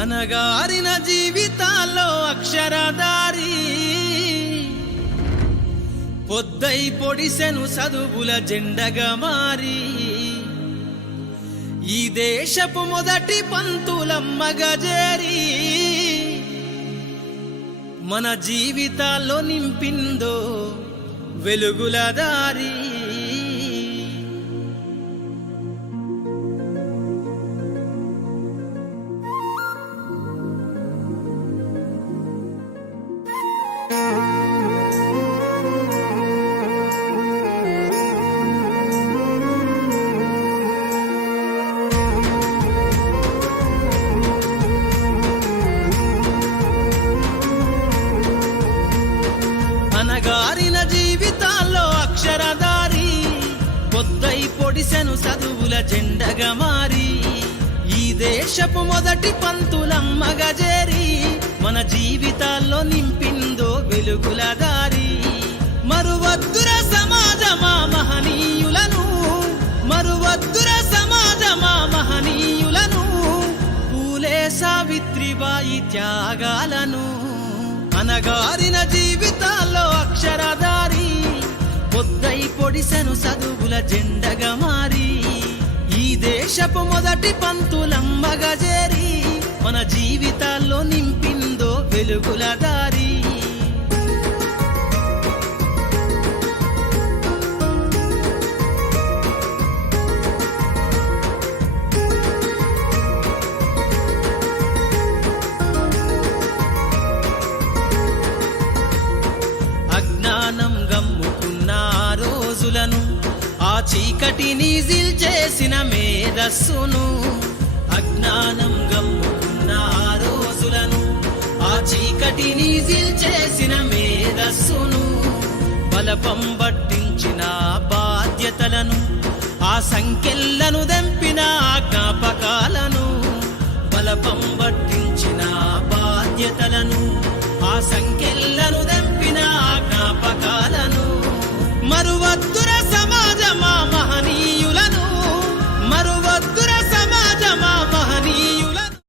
అనగారిన జీవితాల్లో అక్షరదారి పొద్దై పొడిసెను చదువుల జెండగా మారి ఈ దేశపు మొదటి పంతులమ్మగా చేరి మన జీవితాల్లో నింపిందో వెలుగుల దారి. అనగారిన జీవితాల్లో అక్షరదారి పొద్దై పొడిసెను చదువుల జెండగా మారి ఈ దేశపు మొదటి పంతులమ్మగా చేరి మన జీవితాల్లో నింపిందో వెలుగుల దారి. మరువద్దుర సమాజమా మహనీయులను, మరువద్దుర సమాజమా మహనీయులను, పూలే సావిత్రిబాయి త్యాగాలను. అనగారిన జీవితాల్లో అక్షరదారి పొద్దై పొడిసెను చదువుల జెండగా మారి ఈ దేశపు మొదటి పంతులమ్మగా చేరి మన జీవితాల్లో నింపిందో వెలుగుల దారి. అజ్ఞానం గమ్ముకున్న రోజులను ఆ చీకటిని జిల్చేసిన మేధస్సును, అజ్ఞానం గమ్ముకున్న రోజులను ఆ చీకటిని జిల్చేసిన మేధస్సును, బలపం పట్టించిన బాధ్యతలను ఆ సంఖ్యలను దంపిన జ్ఞాపకాలను, బలపం పట్టించిన బాధ్యతలను ఆ సంఖ్యలను దంపిన జ్ఞాపకాలను. మరువద్దుర